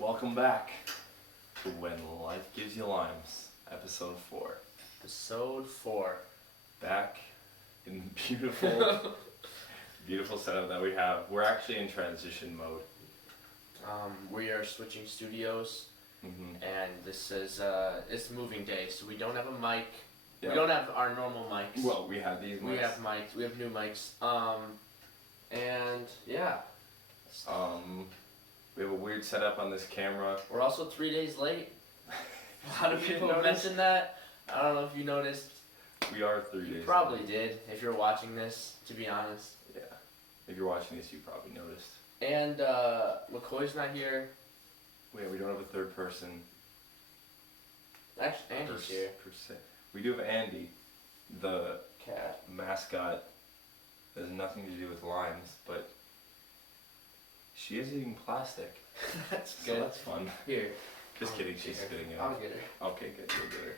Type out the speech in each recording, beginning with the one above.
Welcome back to When Life Gives You Limes, Episode 4. Episode 4. Back in beautiful, beautiful setup that we have. We're actually in transition mode. We are switching studios, and this is it's moving day, so we don't have a mic. Yep. We don't have our normal mics. Well, we have these mics. We have mics. We have new mics. And yeah. We have a weird setup on this camera. We're also 3 days late. A lot of people mentioned that. I don't know if you noticed. We are 3 days. You probably did if you're watching this. To be honest. Yeah. If you're watching this, you probably noticed. And McCoy's not here. Wait, we don't have a third person. Actually, Andy's here. We do have Andy, the Cat mascot. That has nothing to do with limes, but she is eating plastic. That's So good. that's fun. Here. Just kidding, she's spitting it I'll out. get her. Okay, good, you'll get her.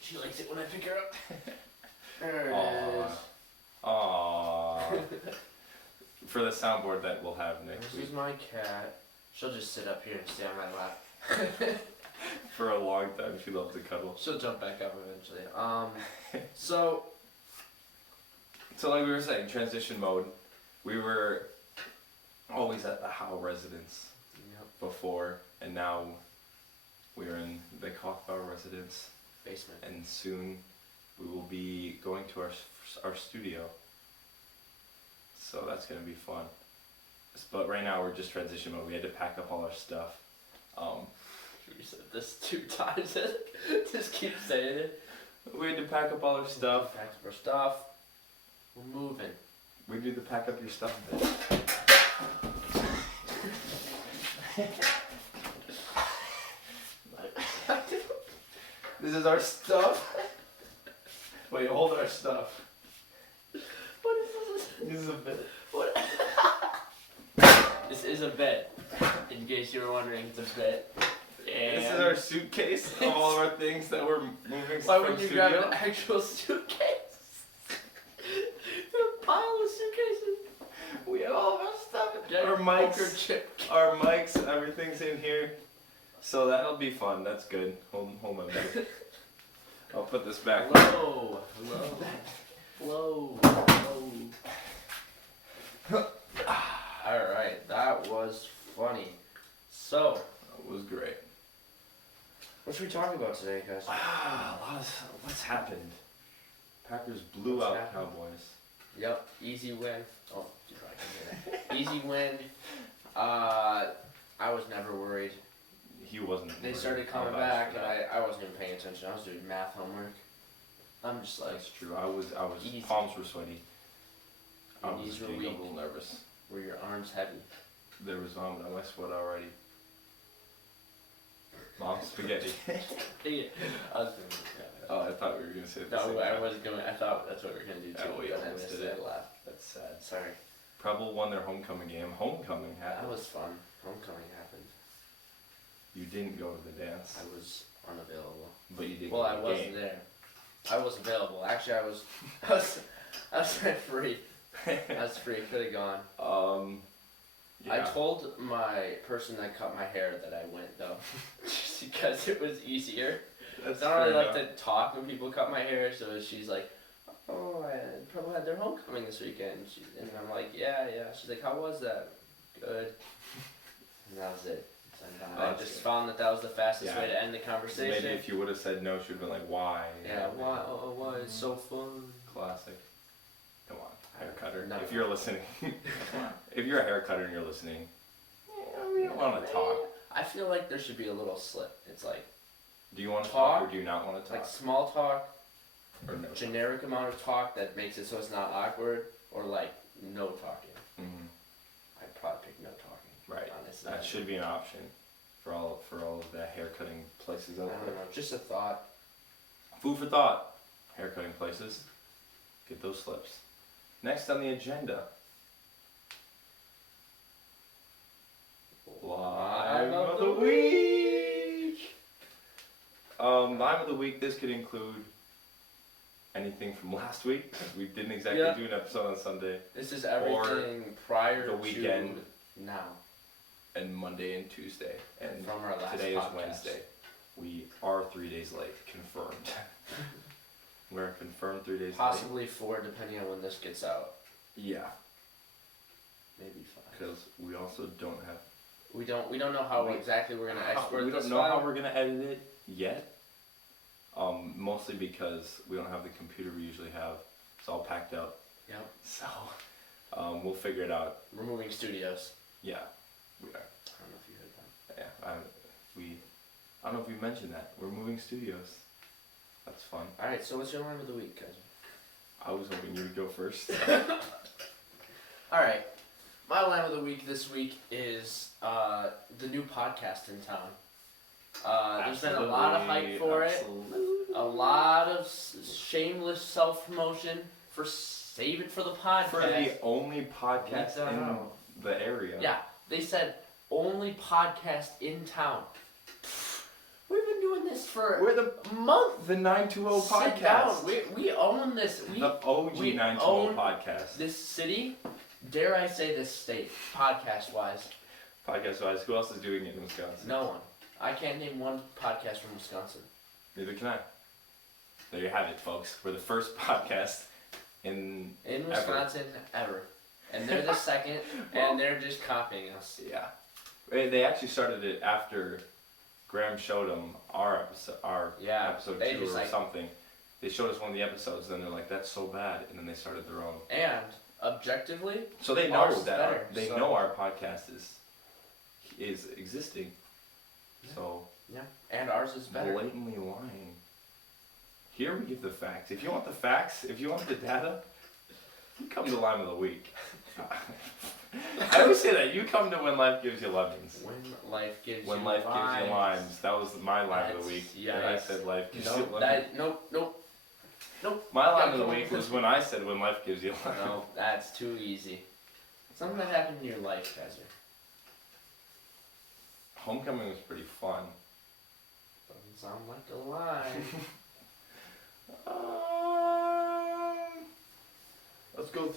She likes it when I pick her up. There it is. Aww. For the soundboard that we'll have next This week. is my cat. She'll just sit up here and stay on my lap. For a long time, she loves to cuddle. She'll jump back up eventually. So like we were saying, transition mode. We were always at the Howe residence before, and now we're in the Kochbauer residence. Basement. And soon we will be going to our studio. So that's gonna be fun. But right now we're just transition mode. We had to pack up all our stuff. You said this 2 times. Just keep saying it. We had to pack up all our stuff. Pack up our stuff. We're moving. We do the pack up your stuff bit. This is our stuff. Wait, hold our stuff. What is this? This is a bit. What? This is a bed. In case you were wondering, it's a bed. And This is our suitcase of all of our things that we're moving why from would you studio. grab an actual suitcase? A pile of suitcases. We have all of our stuff. Get Our a poker mics, chip. our mics, everything's in here. So that'll be fun. That's good. Hold my mic. I'll put this back. Hello. Hello. Hello. Alright, that was funny. So, That was great. what should we talk about today, guys? What's happened? Packers blew What's out happened? Cowboys. Yep, easy win. Oh, you probably can hear that. Easy win. I was never worried. He wasn't. They worried. started coming I'll vouch back, for and that. I wasn't even paying attention. I was doing math homework. I'm just like, That's true. I was. Easy. Palms were sweaty. I Your was knees were getting a weak. little nervous. were your arms heavy? There was vomit on my sweat already. Mom spaghetti. Yeah, I was doing Oh, I thought we were gonna say the No, same I thing. wasn't going. I thought that's what we were gonna do too. Yeah, we but I almost missed did it. I laughed. That's sad. Sorry. Preble won their homecoming game. Homecoming That happened. was fun. Homecoming happened. You didn't go to the dance, I was unavailable. but you did. Well, go I to the wasn't game. there. I was available. Actually, I was free. I was free. Could have gone. Yeah. I told my person that cut my hair that I went though, just because it was easier. That's I don't really fair like enough. to talk when people cut my hair, so she's like, "Oh, I probably had their homecoming this weekend," and I'm like, "Yeah." She's like, "How was that?" "Good." And that was it. So I That's just good. found that was the fastest Yeah. way to end the conversation. Maybe if you would have said no, she would have been like, "Why?" Yeah. Why? Oh, why? It's so fun. Classic. Come on, hair cutter. No. If you're listening, if you're a hair cutter and you're listening, we don't want to talk. I feel like there should be a little slip. It's like Do you want to Talk, talk or do you not want to talk? like small talk, Or no? generic amount of talk that makes it so it's not awkward, or like no talking. Mhm. I'd probably pick no talking. Right. Honestly. That should be an option for all of the hair cutting places I out don't there. know. Just a thought. Food for thought. Hair cutting places. Get those slips. Next on the agenda. Lime of the week. Lime of the week. This could include anything from last week. We didn't exactly Yeah. do an episode on Sunday. This is everything prior the to weekend. now. And Monday and Tuesday. And From our last today podcast. is Wednesday. We are 3 days late, confirmed. We're confirmed 3 days late. Possibly 4, depending on when this gets out. Yeah, Maybe 5. because we also don't have. We don't know how exactly we're gonna export We this don't know file. how we're gonna edit it yet. Mostly because we don't have the computer we usually have. It's all packed up. Yep. So, we'll figure it out. We're moving studios. Yeah, we are. I don't know if you heard that. Yeah, I don't know if we mentioned that. We're moving studios. That's fun. Alright, so what's your line of the week, guys? I was hoping you would go first. Alright. My line of the week this week is the new podcast in town. There's been a lot of hype for it. A lot of shameless self-promotion for Save It for the Podcast. For the only podcast in the area. Yeah, they said only podcast in town. We've been doing this for We're the month. The 920 Sit podcast. down. We own this. The OG we 920 own podcast. this city. Dare I say this state, podcast-wise? Podcast wise, who else is doing it in Wisconsin? No one. I can't name one podcast from Wisconsin. Neither can I. There you have it, folks. We're the first podcast in Wisconsin ever. And they're the second, and they're just copying us. Yeah. They actually started it after Graham showed them our episode, episode 2 or something. They showed us one of the episodes, and they're like, "That's so bad," and then they started their own. And objectively, so they know ours is that better, they so- know our podcast is existing. Yeah. So yeah, and ours is better. blatantly lying. Here we give the facts. If you want the facts, if you want the data, you come to Lime of the Week. I always say that. You come to When Life Gives You Lemons. When life gives When you life limes. gives you limes. That was my line of the week. Yeah. And I said life gives you Nope, lemons. nope. My line of the come week on. was when I said when life gives you lemons. No, that's too easy. Something that happened in your life, Kaiser. Homecoming was pretty fun. Doesn't sound like a lie. Let's go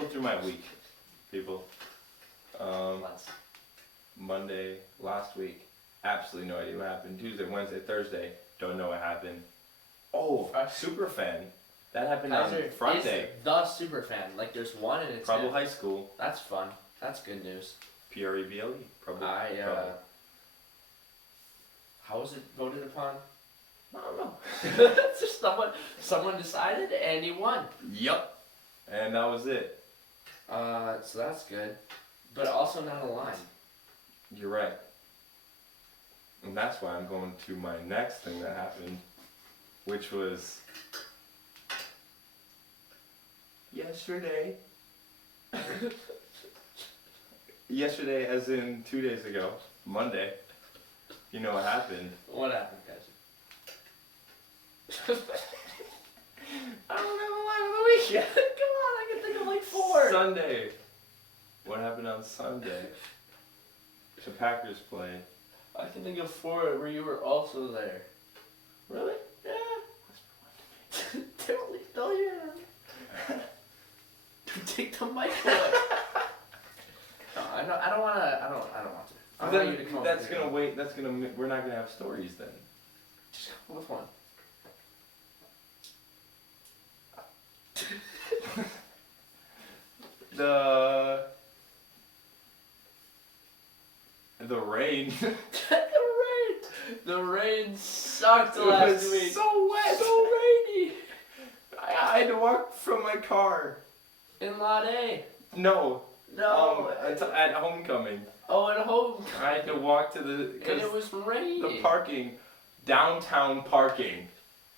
through my week, people. Let's. Monday, last week, absolutely no idea what happened. Tuesday, Wednesday, Thursday, don't know what happened. Oh, Superfan. That happened Kaiser on Friday. is the super fan. Like there's one and it's Preble him. High School. That's fun. That's good news. PREBLE. Preble. How was it voted upon? I don't know. It's just someone decided and he won. Yup. And that was it. So that's good. But also not a line. You're right. And that's why I'm going to my next thing that happened, which was yesterday. Yesterday, as in 2 days ago, Monday. You know what happened? What happened, guys? I don't have a line of the week yet. Come on, I can think of like 4. Sunday. What happened on Sunday? The Packers played. I can think of 4 where you were also there. Really? Yeah. Don't hear him. Take the mic away. No, I don't want to. I don't want to. I want you to come up That's with gonna your- wait. That's gonna. We're not gonna have stories then. Just come up with one. The rain. The rain sucked It last was week. so wet. So rainy. I had to walk from my car. In Lot A. No. No. At homecoming. Oh, at home. I had to walk to the And it was rainy. the parking, downtown parking.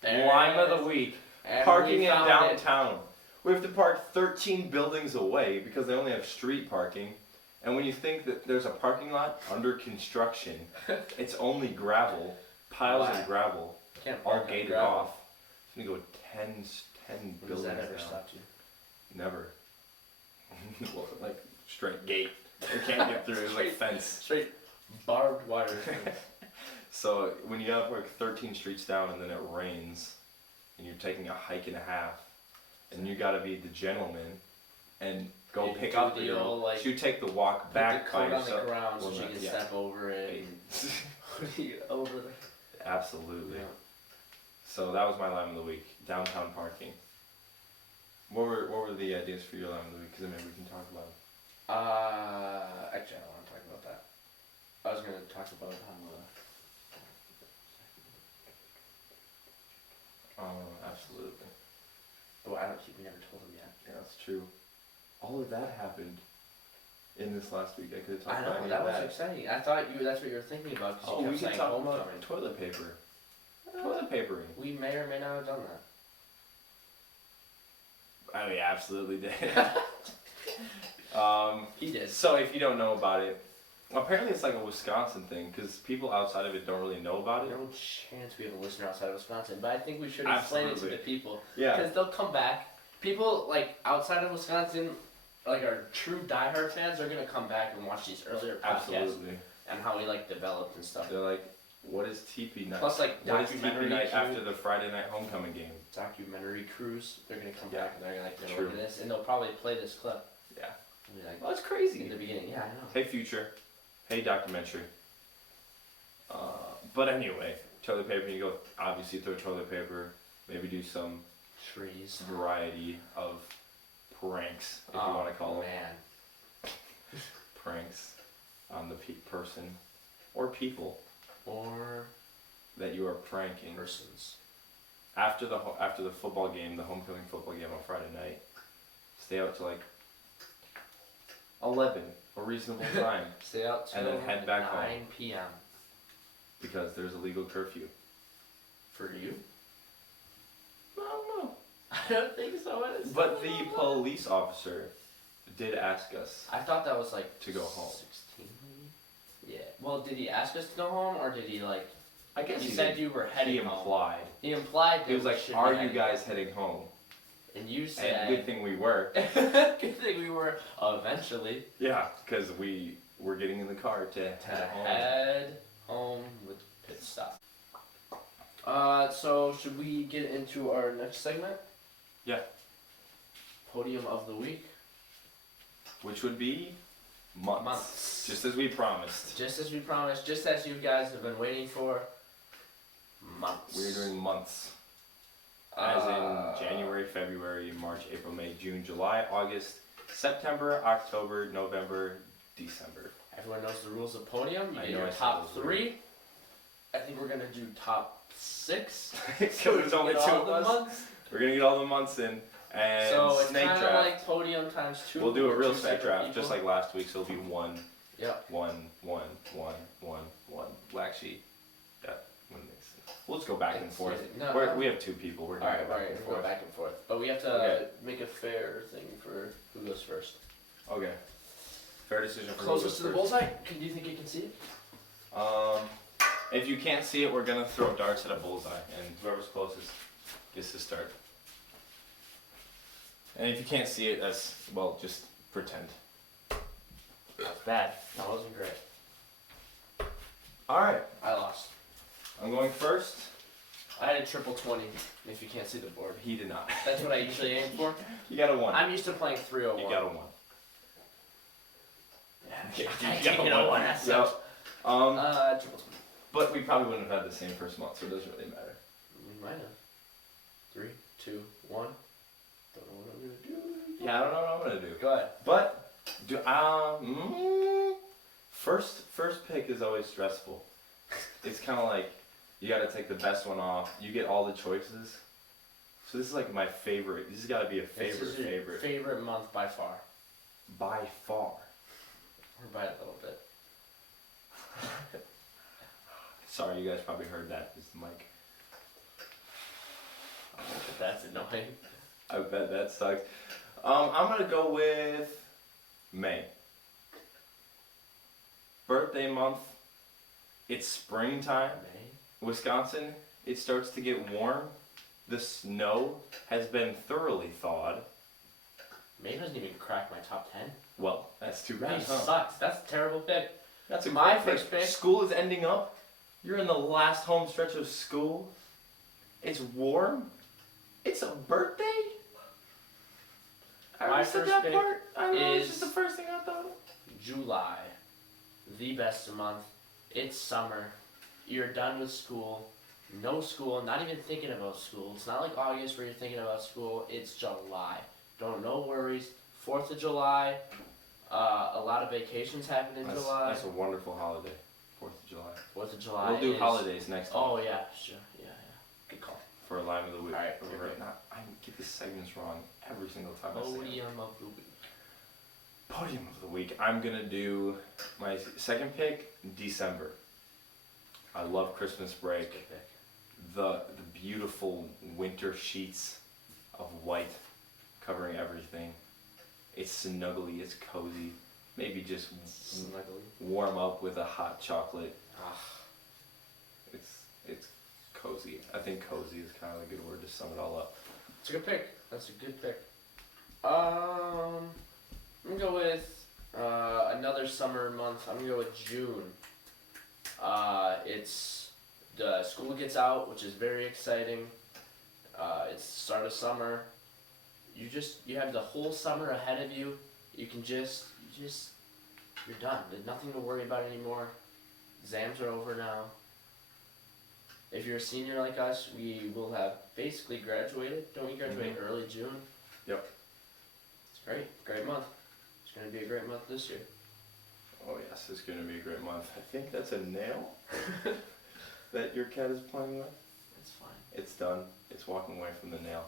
There Lime it of is. the week. And Parking we in found it. downtown. We have to park 13 buildings away because they only have street parking. And when you think that there's a parking lot under construction, it's only gravel, piles Why? of gravel, Can't all park on gated gravel. off. It's gonna go 10 When does buildings that ever down. stop you? Never. Well, like straight gate. You can't get through. It's like fence. Straight barbed wire fence. So when you have like 13 streets down and then it rains, and you're taking a hike and a half, and you gotta be the gentleman and go You pick do up the the girl. old, like, She would take the walk Put back the by coat on the yourself. ground so Well, she not- can yeah. step over it. And over the. Absolutely. Yeah. So that was my line of the week. Downtown parking. What were the ideas for your line of the week? Because maybe we can talk about it. Actually, I don't want to talk about that. I was gonna talk about Absolutely. but I don't think we never told him yet. Yeah, that's true. All of that happened in this last week. I could have talked I about know, any that of was that. exciting. I thought that's what you were thinking about. 'Cause Oh, you we kept can saying talk about homecoming. toilet paper. Toilet papering. We may or may not have done that. I mean, absolutely did. He did. So if you don't know about it, apparently it's like a Wisconsin thing because people outside of it don't really know about it. No chance we have a listener outside of Wisconsin, but I think we should explain it to the people. Yeah. Because they'll come back. People, like, outside of Wisconsin, like, our true diehard fans are going to come back and watch these earlier podcasts. Absolutely. And how we, like, developed and stuff. They're like, what is TP night? Plus, like, what is TP documentary night crew- after the Friday night homecoming game? documentary crews, they're going to come Yeah. back and they're like, True. look at this. And they'll probably play this clip. Yeah. And be like, Well, that's in crazy. the beginning. Yeah, I know. Hey, future. Hey, documentary. But anyway, toilet paper, you go, obviously throw toilet paper, maybe do some Trees. variety of pranks, if you want to call them. Man. Pranks on the person or people Or that you are pranking. persons. After the football game, the homecoming football game on Friday night, stay out till like 11, a reasonable time, Stay out till And then head back 9 home. p.m. because there's a legal curfew. For you? I don't know. I don't think so. But the police officer did ask us. I thought that was like To go home. 16 maybe? Yeah. Well, did he ask us to go home or did he like I guess he he said did. you were He heading home? implied. He implied that He was we like, should "Are be you heading guys home." heading home?" And you And said good thing we were. good thing we were eventually Yeah, because we were getting in the car to head home. head home with pit stop. So should we get into our next segment? Yeah. Podium of the week. Which would be months. Months. Just as we promised. Just as we promised, just as you guys have been waiting for. Months. We're doing months. As in January, February, March, April, May, June, July, August, September, October, November, December. Everyone knows the rules of podium. You I get know your I said top those 3. I think we're gonna do top 6. So there's only Get 2 all of the us. months. We're gonna get all the months in. And So it's snake kind of draft. like podium times 2. We'll do a real two snake separate draft, people. just like last week. So it'll be 1, Yep. 1, 1, 1, 1, 1. Well, actually, that one makes sense. We'll just go back and forth. No, We have 2 people. We're gonna Alright, go back right, and we'll go forth. back and forth. But we have to Okay. make a fair thing for who goes first. Okay. Fair decision for Closest to the first. bullseye. Do you think you can see it? If you can't see it, we're gonna throw darts at a bullseye, and whoever's closest gets to start. And if you can't see it, that's, well, just pretend. That's bad. That wasn't great. Alright, I lost. I'm going first. I had a triple 20. If you can't see the board, He did not. that's what I usually aim for. You got a 1. I'm used to playing 301. You got a 1. Yeah, You I got take it a 1. That sucks. Yep. Triple 20. But we probably wouldn't have had the same first month, so it doesn't really matter. We might have. 3, 2, 1. Don't know what I'm gonna do. Yeah, I don't know what I'm gonna do. Go ahead. But first pick is always stressful. It's kind of like you got to take the best one off. You get all the choices. So this is like my favorite. This has got to be a This is your favorite favorite month by far. by far. Or by a little bit. Sorry, you guys probably heard that. It's the mic. That's annoying. I bet that sucks. I'm gonna go with May. Birthday month. It's springtime. May. Wisconsin, it starts to get warm. The snow has been thoroughly thawed. May doesn't even crack my top 10. Well, that's too May bad, huh? sucks. That's a terrible pick. That's a My great first pick. School is ending up. You're in the last home stretch of school. It's warm. It's a birthday. I My already said first that pick part. I know, it's is just the first thing I thought of. July, the best month. It's summer. You're done with school. No school. Not even thinking about school. It's not like August where you're thinking about school. It's July. No worries. 4th of July. A lot of vacations happen in July. That's a wonderful holiday. 4th of July. 4th of July. We'll do holidays next time. Oh yeah, sure. Yeah. Good call. For a line of the week. Alright, Right now, I get the segments wrong every single time I say it. Podium of the week. Podium of the week. I'm gonna do my second pick, December. I love Christmas break. Good pick. The beautiful winter sheets of white covering everything. It's snuggly, it's cozy. Maybe just Snuggly. warm up with a hot chocolate. Ah. It's cozy. I think cozy is kind of a good word to sum it all up. It's a good pick. That's a good pick. I'm gonna go with another summer month. I'm gonna go with June. It's the school gets out, which is very exciting. It's the start of summer. You have the whole summer ahead of you. You can you're done. There's nothing to worry about anymore. Exams are over now. If you're a senior like us, we will have basically graduated. Don't we graduate early June? Yep. It's great. Great month. It's going to be a great month this year. Oh yes, it's going to be a great month. I think that's a nail that your cat is playing with. It's fine. It's done. It's walking away from the nail.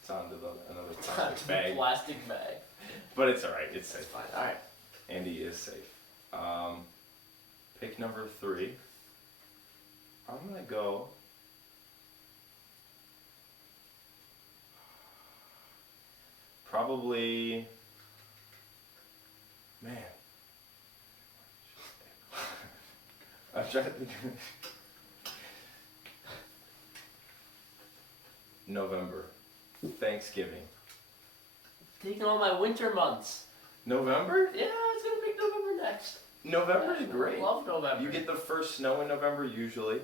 It's onto another plastic bag. Plastic bag. But it's alright, it's It's safe. fine. Alright. Andy is safe. Pick number 3. I'm gonna go. Probably. Man. I'm trying to think. November. Thanksgiving. Taking all my winter months. November? Yeah, it's going to pick November next. November's I great. love November. You get the first snow in November usually.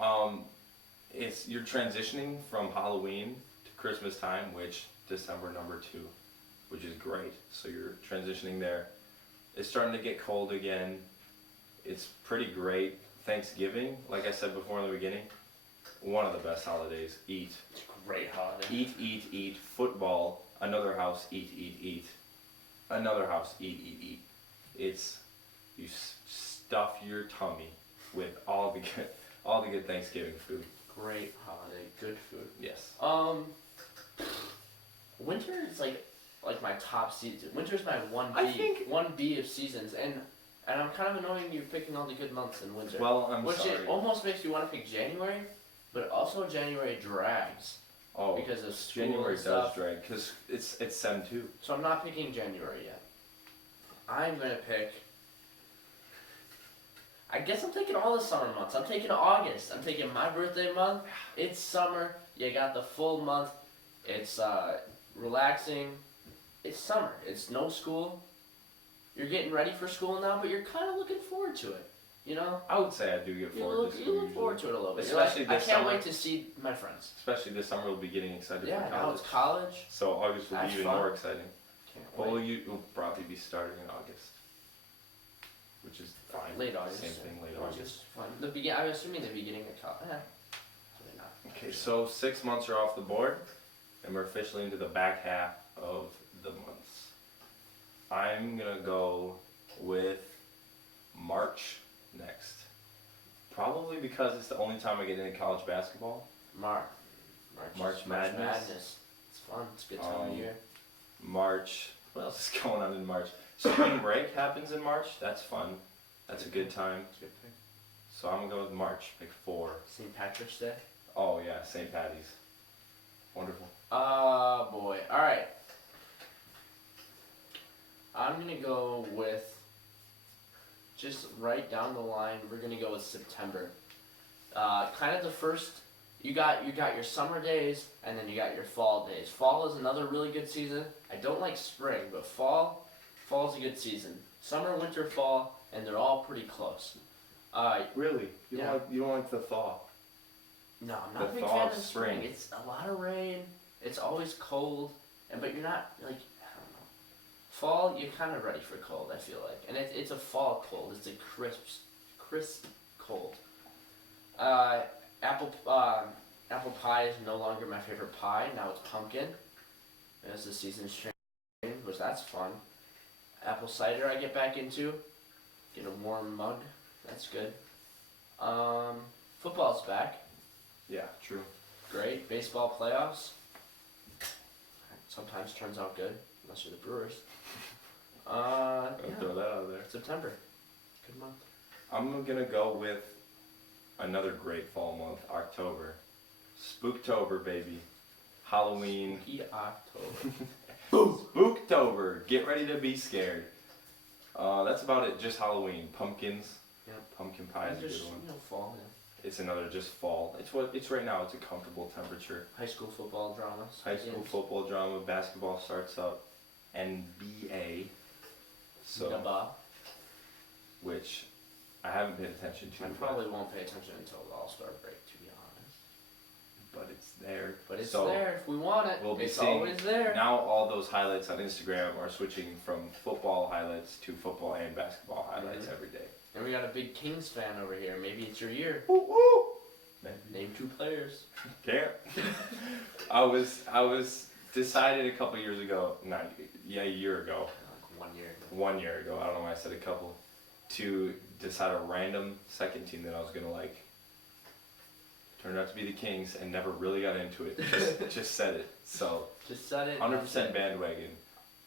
You're transitioning from Halloween to Christmas time, which December number 2, which is great. So you're transitioning there. It's starting to get cold again. It's pretty great. Thanksgiving, like I said before in the beginning, one of the best holidays. Eat. It's a great holiday. Eat. Football. Another house. Eat. Another house. Eat. It's you stuff your tummy with all the good Thanksgiving food. Great holiday. Good food. Yes. Winter is like my top season. Winter's my 1B. I think 1B of seasons, and I'm kind of annoying you picking all the good months in winter. Well, I'm which sorry. it almost makes you want to pick January, but also January drags Oh, because of school January and stuff. does drag because it's sem too. So I'm not picking January yet. I'm gonna pick. I guess I'm taking all the summer months. I'm taking August. I'm taking my birthday month. It's summer. You got the full month. It's relaxing. It's summer. It's no school. You're getting ready for school now, but you're kind of looking forward to it. You know? I would say I do get forward to school. You look forward to it a little bit. Especially You're like, this I can't summer. wait to see my friends. Especially this summer, we'll be getting excited Yeah, for now college. it's college. So August will That's be even fun. more exciting. Can't Well, wait. you'll probably be starting in August, which is fine. Late August. Same thing, late Which August. is fun. I'm assuming the beginning of college. Probably not. Okay, so 6 months are off the board, and we're officially into the back half of the months. I'm gonna go with March next. Probably because it's the only time I get into college basketball. March Madness. It's fun. It's a good time of year. March. What else is going on in March? Spring break happens in March. That's fun. That's a good time. It's a good pick. So I'm gonna go with March. Pick 4. St. Patrick's Day. Oh yeah, St. Patty's. Wonderful. Boy. Alright. I'm gonna go with just right down the line, we're gonna go with September. Kind of the first you got your summer days and then you got your fall days. Fall is another really good season. I don't like spring, but fall's a good season. Summer, winter, fall, and they're all pretty close. Really? You Yeah. don't like the thaw? No, I'm not a The big thaw fan of of spring. spring. It's a lot of rain. It's always cold, but you're not like, I don't know. Fall, you're kind of ready for cold, I feel like, and it's a fall cold. It's a crisp cold. Apple pie is no longer my favorite pie. Now it's pumpkin. As the season's changing, which that's fun. Apple cider I get back into. Get a warm mug. That's good. Football's back. Yeah, true. Great. Baseball playoffs. Sometimes turns out good, unless you're the Brewers. I'll throw that out there. September. Good month. I'm gonna go with another great fall month, October. Spooktober, baby. Halloween. Spooky October. Spooktober. Get ready to be scared. That's about it. Just Halloween. Pumpkins. Yep. Pumpkin pie is a Just, good one. fall. Yeah. It's another just fall. It's right now. It's a comfortable temperature. High school football dramas. High school football drama. Basketball starts up. NBA. So, Naba. which I haven't paid attention to. I probably won't pay attention until the All-Star break, to be honest. But it's there. But it's so there if we want it. We'll be it's seeing always there. Now all those highlights on Instagram are switching from football highlights to football and basketball highlights every day. And we got a big Kings fan over here. Maybe it's your year. Woo woo! Name 2 players. Can't. I was decided a couple years ago, a year ago. Like 1 year. 1 year ago, I don't know why I said a couple, to decide a random second team that I was gonna like. Turned out to be the Kings and never really got into it. Just said it. So Just said it. 100% bandwagon.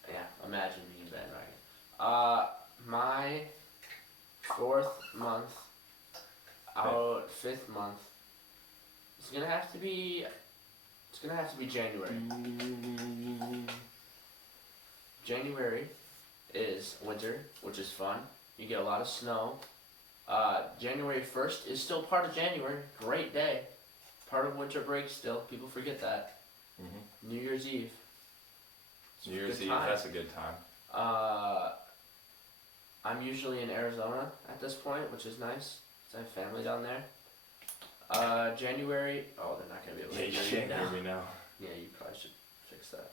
Yeah, imagine being bandwagon. My 4th month out, 5th month. It's gonna have to be January. January is winter, which is fun. You get a lot of snow. January 1st is still part of January. Great day. Part of winter break still. People forget that. New Year's Eve. New Year's Eve, that's a good time. I'm usually in Arizona at this point, which is nice. 'Cause I have family down there. January. Oh, they're not gonna be able to You hear you can't now. hear me now. Yeah, you probably should fix that.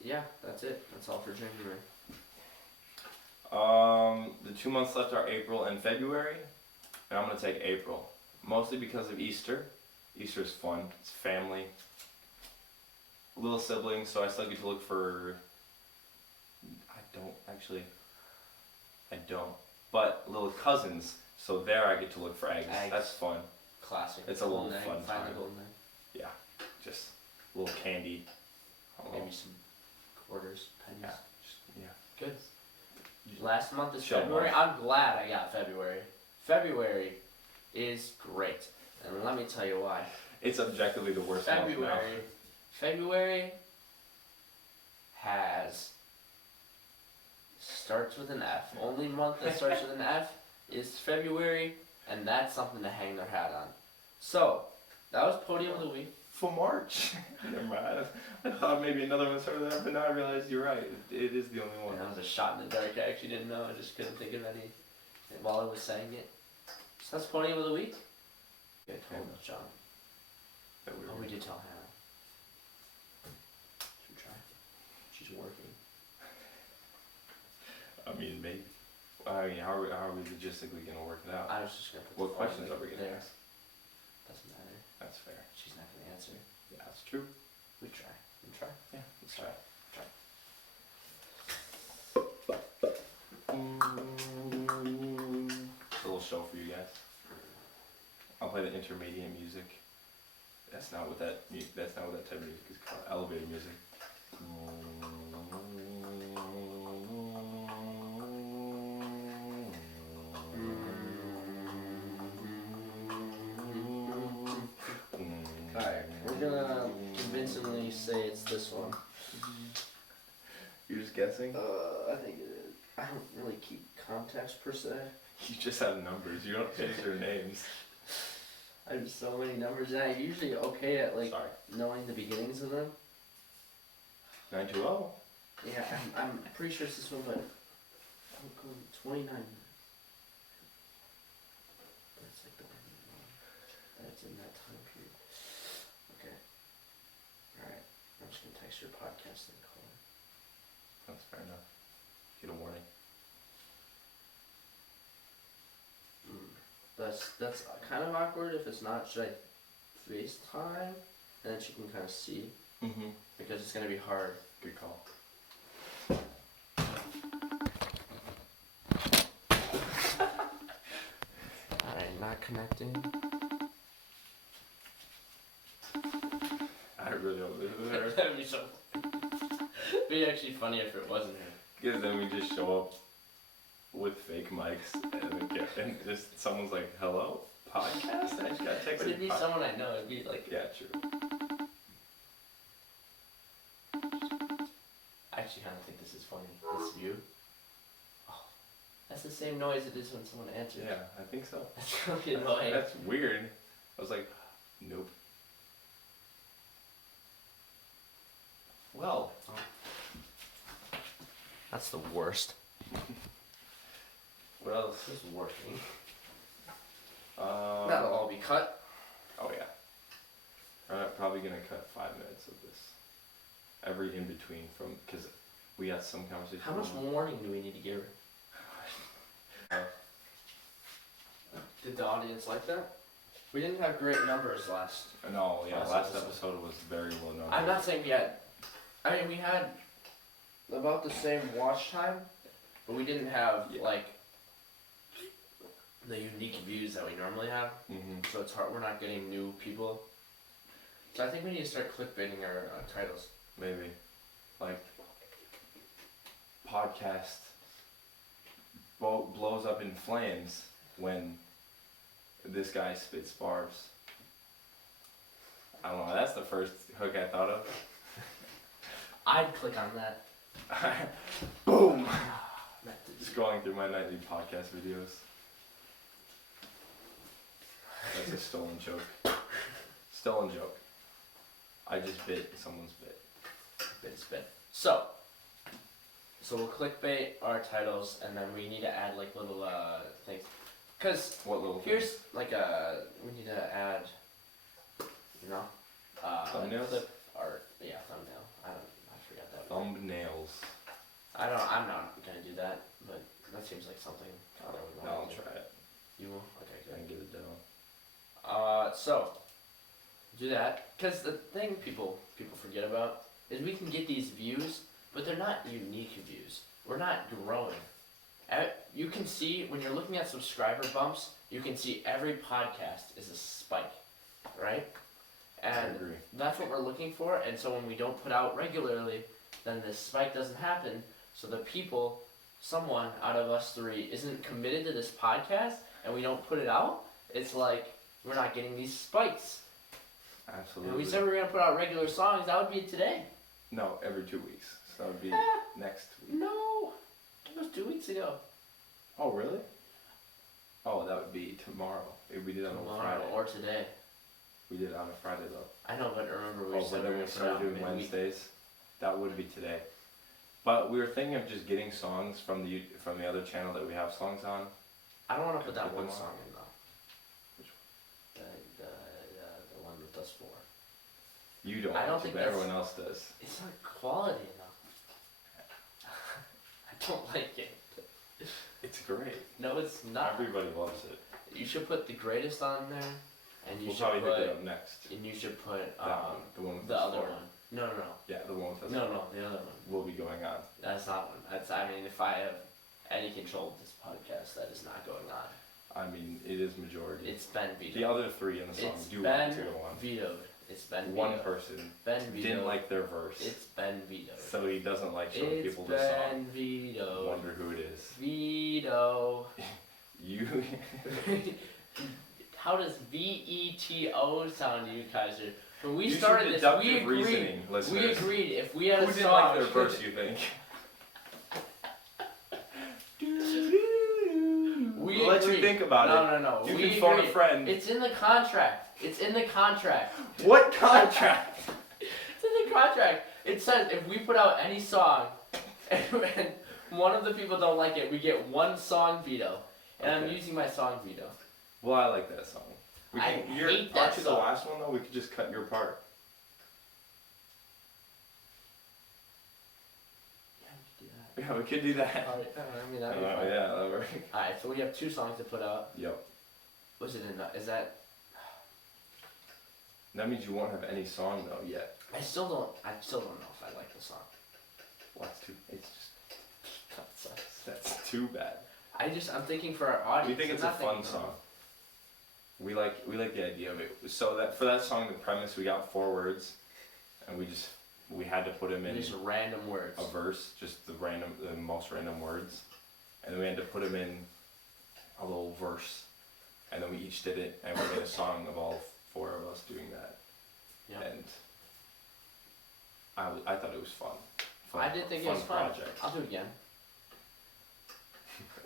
Yeah, that's it. That's all for January. The 2 months left are April and February, and I'm gonna take April, mostly because of Easter. Easter's fun. It's family, little siblings, so I still get to look for. I don't. But little cousins, so there I get to look for eggs. That's fun. Classic. It's a little golden egg, fun find the time. golden egg. Yeah, just a little candy. Maybe some quarters, pennies. Yeah. Good. Last month is Chill February. month. I'm glad I got February. February is great, and let me tell you why. It's objectively the worst month now. February starts with an F. Only month that starts with an F is February, and that's something to hang their hat on. So that was Podium of the Week. For March. Never mind. I thought maybe another one started there, but now I realize you're right. It is the only one. And that was a shot in the dark. I actually didn't know. I just couldn't think of any while I was saying it. So that's Podium of the Week. Yeah, told John. Oh, we did tell Hannah. Should we try? She's working. I mean, maybe. I mean, how are we logistically going to work it out? I was just gonna put What the phone questions are we going to there. ask? Doesn't matter. That's fair. She's not gonna answer. Yeah, that's true. We try. We try. Yeah, let's try. A little show for you guys. I'll play the intermediate music. That's not what that type of music is called. Elevator music. Alright, we're gonna convincingly say it's this one. You're just guessing? I think it is. I don't really keep context per se. You just have numbers. You don't change their names. I have so many numbers, and I'm usually okay at like knowing the beginnings of them. 920. Yeah, I'm pretty sure it's this one, but I'm going 29. That's like the one that's in that time period. Okay. extra podcasting call. That's fair enough. Get a warning. That's kind of awkward if it's not. Should I FaceTime? And then she can kind of see. Mm-hmm. Because it's gonna be hard. Good call. Alright, not connecting. I really hope this is her. That'd be so funny. It'd be actually funny if it wasn't her. Because then we just show up with fake mics and just someone's like, hello? Podcast? I just got texted. But it'd be someone I know. It'd be like. Yeah, true. I actually kind of think this is funny. This view. Oh, that's the same noise it is when someone answers. Yeah, I think so. That's really annoying. That's weird. I was like, nope. Well. That's the worst. What else? This is working. That'll all be cut. Oh yeah. I'm probably gonna cut 5 minutes of this. Every in between because we had some conversation. How much warning do we need to give her? Did the audience like that? We didn't have great numbers last. No, yeah, last episode. episode was very low number. I'm not saying we had. I mean, we had about the same watch time, but we didn't have like the unique views that we normally have. Mm-hmm. So it's hard. We're not getting new people. So I think we need to start clickbaiting our titles. Maybe, like, podcast blows up in flames when this guy spits bars. I don't know. That's the first hook I thought of. I'd click on that. Boom! Scrolling through my nightly podcast videos. That's a stolen joke. Stolen joke. I just bit someone's bit. It's been. So we'll clickbait our titles, and then we need to add like little things. Cause What little here's like we need to add, you know, thumbnails? clip art. Yeah, thumbnail. I forgot that. Thumbnails. I'm not gonna do that, but that seems like something that we No, want I'll to do. try it. You will? Okay, I good. can get it down. So do that, cause the thing people forget about is we can get these views, but they're not unique views. We're not growing. You can see when you're looking at subscriber bumps, you can see every podcast is a spike, right? I And agree. that's what we're looking for. And so when we don't put out regularly, then this spike doesn't happen. So the people, someone out of us three, isn't committed to this podcast, and we don't put it out. It's like we're not getting these spikes. Absolutely. And we said we were gonna put out regular songs. That would be today. No, every 2 weeks. So that would be next week. No, it was 2 weeks ago. Oh, really? Oh, that would be tomorrow. We did it on a Tomorrow Friday. or today. We did it on a Friday, though. I know, but remember we Oh, said but we then were we gonna put started out doing midweek. Wednesdays. That would be today. But we were thinking of just getting songs from the other channel that we have songs on. I don't want to put that Put one them on. song in though. Which The one with us four. You don't. I don't want to, think but that's- everyone else does. It's not quality enough. I don't like it. It's great. No, it's not. Everybody loves it. You should put the greatest on there, and you We'll should probably put. hit that up next. And you should put That one, the one with the us other four. one. No. Yeah, the one with us. No, the other one. Will be going on. That's not one. That's. I mean, if I have any control of this podcast, that is not going on. I mean, it is majority. It's been vetoed. The other three in the song It's do been want to go on. vetoed. It's been vetoed. One person Been vetoed. didn't like their verse, It's been vetoed. so he doesn't like showing It's people the song. been vetoed. Wonder who it is. Veto. You. How does VETO sound to you, Kaiser? When we Use your started this, deductive we agreed. reasoning, We listeners. agreed if we had Who a didn't song. like their verse? You think? We We'll let you agreed. think about it. No. You we can phone a agreed. friend. It's in the contract. It's in the contract. What contract? It's in the contract. It says if we put out any song and one of the people don't like it, we get one song veto. And I'm Okay. using my song veto. Well, I like that song. We I can, hate that aren't you the song. last one though? We could just cut your part. Yeah, we could do that. I mean, that'd be fun. Yeah, that'd work. Alright, so we have 2 songs to put out. Yep. What's it in? Is that? That means you won't have any song though yet. I still don't know if I like the song. Well, it's just, that's too bad. I'm thinking for our audience. We think it's a fun song. We like the idea of it. So that for that song, the premise, we got 4 words, and we had to put them in just random words. a verse, just the most random words, and then we had to put them in a little verse, and then we each did it, and we made a song of all 4 of us doing that. Yeah. And I thought it was fun. I did think it was fun. Project. I'll do it again.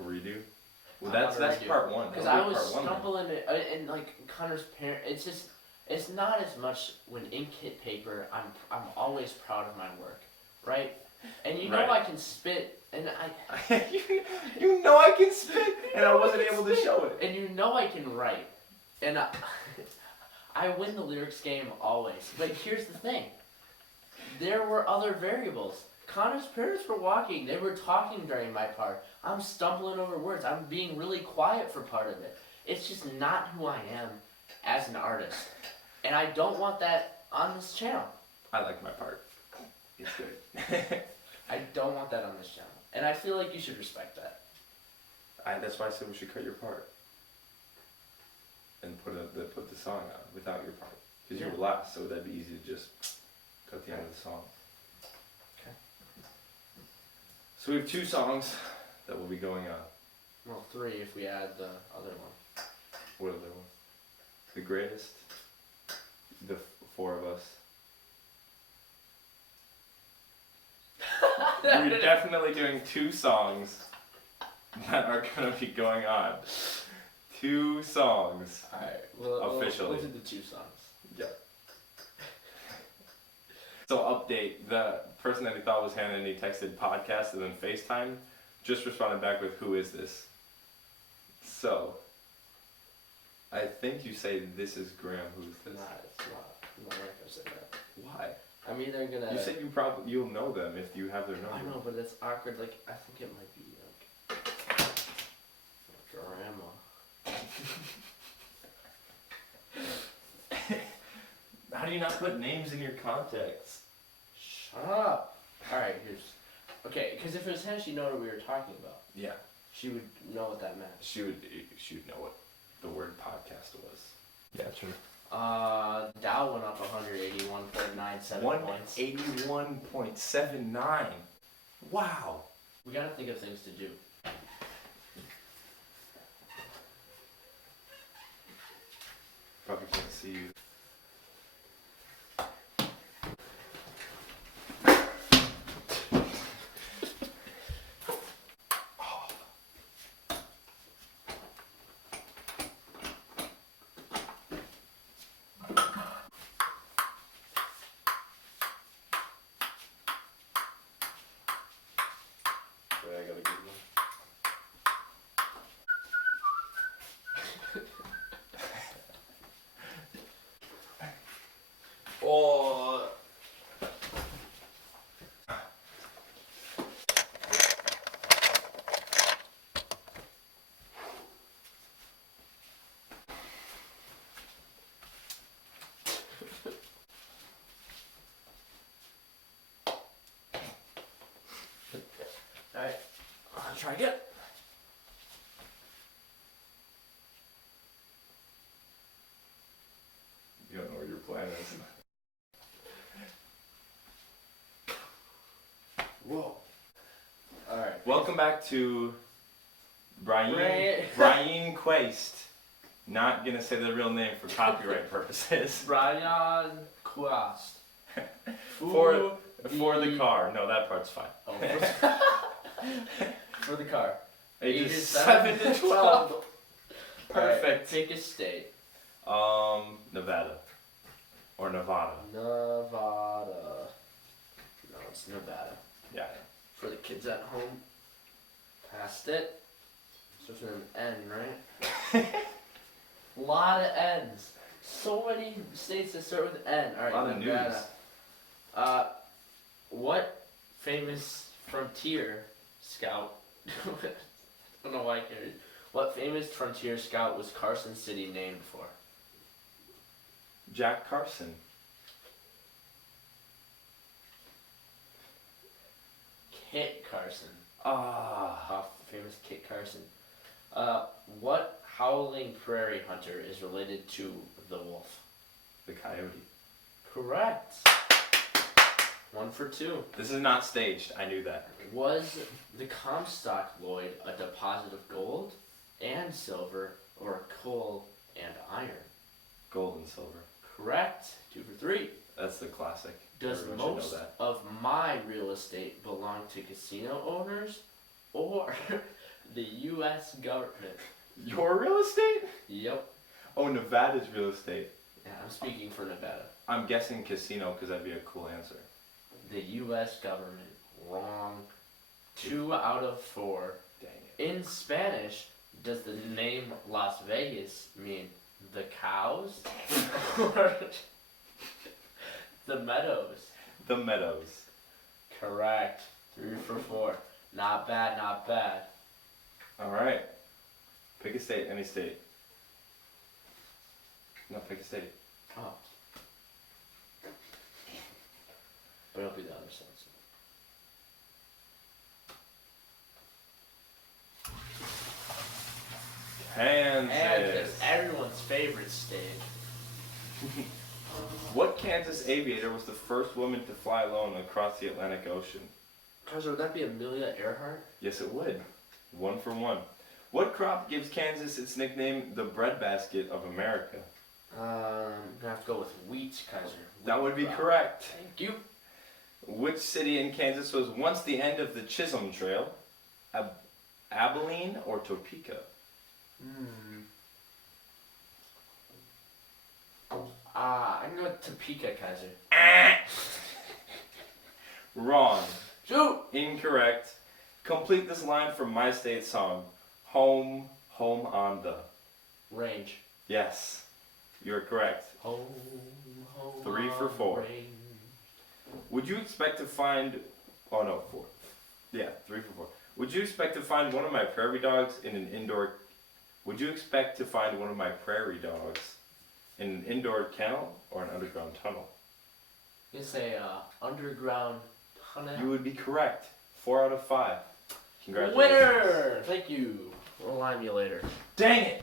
A redo? Well, that's part 1. Because I was stumbling and like Connor's parent. It's not as much when ink hit paper. I'm always proud of my work, right? And you know Right. I can spit, and you know I can spit, and I wasn't able to show it. and you know I can write, and I win the lyrics game always. But here's the thing: there were other variables. Connor's parents were walking. They were talking during my part. I'm stumbling over words. I'm being really quiet for part of it. It's just not who I am as an artist. And I don't want that on this channel. I like my part. It's good. I don't want that on this channel. And I feel like you should respect that. That's why I said we should cut your part. And put the song on without your part. Because you were last, so that'd be easy to just cut the end of the song. Okay. So we have 2 songs that will be going on. Well, 3 if we add the other one. What other one? The greatest. The 4 of us. We're definitely doing 2 songs that are going to be going on. 2 songs. Alright, officially. we'll do the 2 songs. Yep. So update, the person that he thought was Hannah and he texted podcast and then FaceTime just responded back with, who is this? So, I think you say, this is Graham, who's this? Nah, it's not. I'm not gonna say that. Why? I'm either gonna... You said you'll know them if you have their number. I know, but it's awkward. Like, I think it might be like grandma. How do you not put names in your contacts? Shut up. Alright, okay, because if it was Hannah, she'd know what we were talking about. Yeah. She would know what that meant. She would know what the word podcast was. Yeah, true. Dow went up 181.97 points. 181.79. Wow. We gotta think of things to do. Probably can't see you. I gotta get one. Oh. Alright, I'll try again. You don't know where your plan is. Whoa. Alright. Welcome back to Brian Quaist. Not gonna say the real name for copyright purposes. Brian Quast. For the car. No, that part's fine. Oh, for the car. Ages 7 to 12. Perfect. Right, pick a state. Nevada. Or Nevada. Nevada. No, it's Nevada. Yeah. For the kids at home. Passed it. Starts with an N, right? A lot of N's. So many states that start with N. Alright, A lot of Nevada. What famous frontier scout. I don't know why I can't read. What famous frontier scout was Carson City named for? Jack Carson. Kit Carson. Ah. Famous Kit Carson. What howling prairie hunter is related to the wolf? The coyote. Correct. 1 for 2. This is not staged. I knew that. Was the Comstock Lloyd a deposit of gold and silver or coal and iron? Gold and silver. Correct. 2 for 3. That's the classic. Does Everyone should most know that. of my real estate belong to casino owners or the U.S. government? Your real estate? Yep. Oh, Nevada's real estate. Yeah, I'm speaking for Nevada. I'm guessing casino because that'd be a cool answer. The U.S. government. Wrong. 2 out of 4. Dang it. In Spanish, does the name Las Vegas mean the cows or the meadows? The Meadows. Correct. 3 for 4. Not bad, not bad. All right. Pick a state. Any state. No, pick a state. Oh. But it'll be the other side. Kansas. Kansas, everyone's favorite state. What Kansas aviator was the first woman to fly alone across the Atlantic Ocean? Kaiser, would that be Amelia Earhart? Yes, it would. 1 for 1. What crop gives Kansas its nickname the breadbasket of America? I'm gonna have to go with wheat, Kaiser. That would be crop. correct. Thank you. Which city in Kansas was once the end of the Chisholm Trail? Abilene or Topeka? I'm going to Topeka, Kaiser. Wrong. Shoot! Incorrect. Complete this line from my state song. Home, home on the. Range. Yes, you're correct. Home, home 3 for 4. range. Would you expect to find... Oh no, 4. Yeah, 3 for 4. Would you expect to find one of my prairie dogs in an indoor... Would you expect to find one of my prairie dogs in an indoor kennel or an underground tunnel? You say underground tunnel. You would be correct. 4 out of 5. Congratulations. Winner! Thank you. We'll lime you later. Dang it!